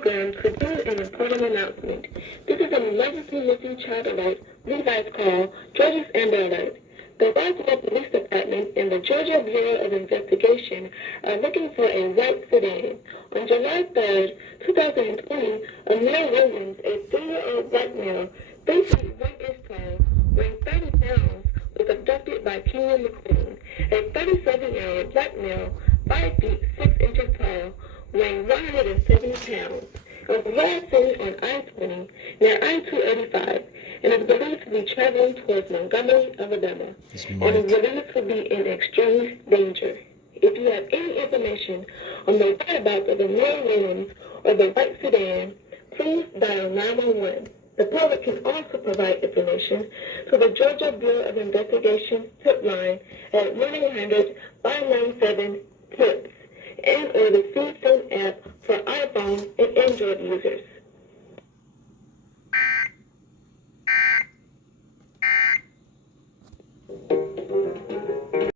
program to do an important announcement. This is an emergency missing child alert, Levi's call, Georgia's Amber Alert. The Roswell Police Department and the Georgia Bureau of Investigation are looking for a white sedan. On July 3rd, 2020, Amir Williams, a 3-year-old black male, 3 feet 1 inch tall, weighing 30 pounds, was abducted by Kenyon McQueen, a 37-year-old black male, 5 feet 6 inches tall, weighing 170 pounds. It was last seen on I-20 near I-285 and is believed to be traveling towards Montgomery, Alabama, and is believed to be in extreme danger. If you have any information on the whereabouts of the Amir Williams or the white sedan, please dial 911. The public can also provide information to the Georgia Bureau of Investigation tip line at 1-800-597-TIPS and or the CSUN app for iPhone and Android users.